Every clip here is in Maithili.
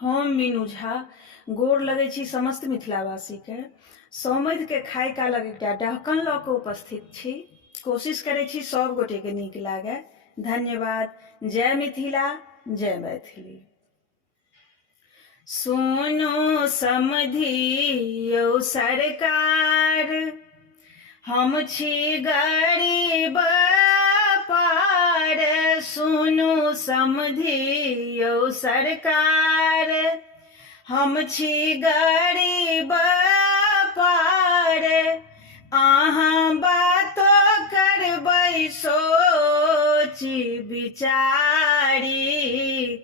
हम मीनू झा गोर लगै छी समस्त मिथिलावासी के। समधि के खाय कालक एकटा डहकन लऽ कऽ उपस्थित छी। कोशिश करै छी सब गोटे के नीक लागे। धन्यवाद। जय मिथिला, जय मैथिली। सुनो समधि यौ सरकार, हम छी गरीब पार। सुनो समधि यौ सरकार, हम छी गरीब पार। अहाँ बातो करबै सोची विचारी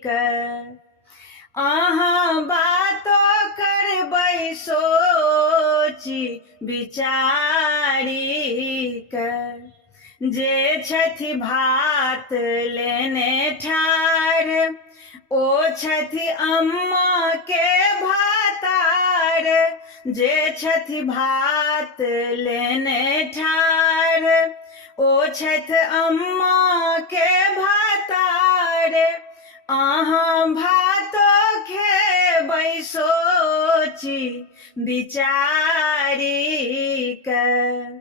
कऽ। अहाँ बातो करबै सोची विचारी कऽ। जे छथि भात लेने ठाढ़, ओ छथि अम्मा के भातार। जे छथि भात लेने ठाढ़, ओ छथि अम्मा के भातार। अहाँ भातो खेबै सोची विचारी कऽ।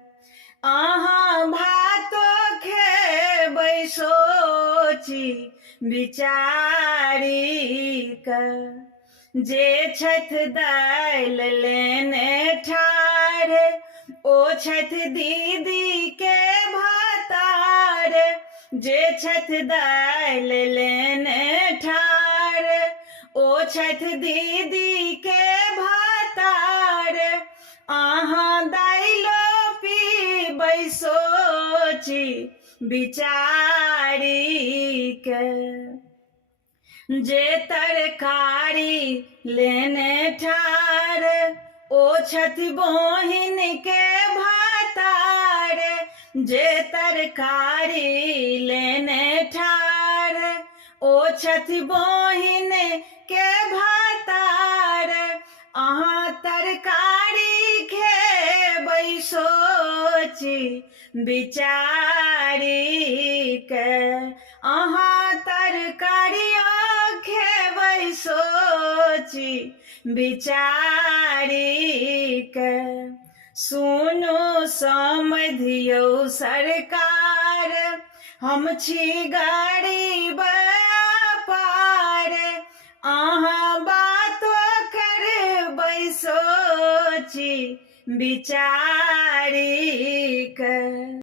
अहाँ भातो खेबै सोची विचारी कऽ। जे छथि दालि लेने ठाढ़, ओ छथि दीदी के भातार। जे छथि दालि लेने ठाढ़, ओ छथि दीदी के भातार। अहाँ दाइलो पीबै सोची विचारी कऽ। जे तरकारी लेने ठाढ़, ओ छथि बहिन के भातार। जे तरकारी लेने ठाढ़, ओ छथि बहिन के भातार। अहाँ तरकारी खेबै सोची विचारी कऽ। अहाँ तरकारियो खेबै सोची विचारी कऽ। सुनो समधि यौ सरकार, हम छी गरीब पार। अहाँ बातो करबै सोची विचारी कऽ।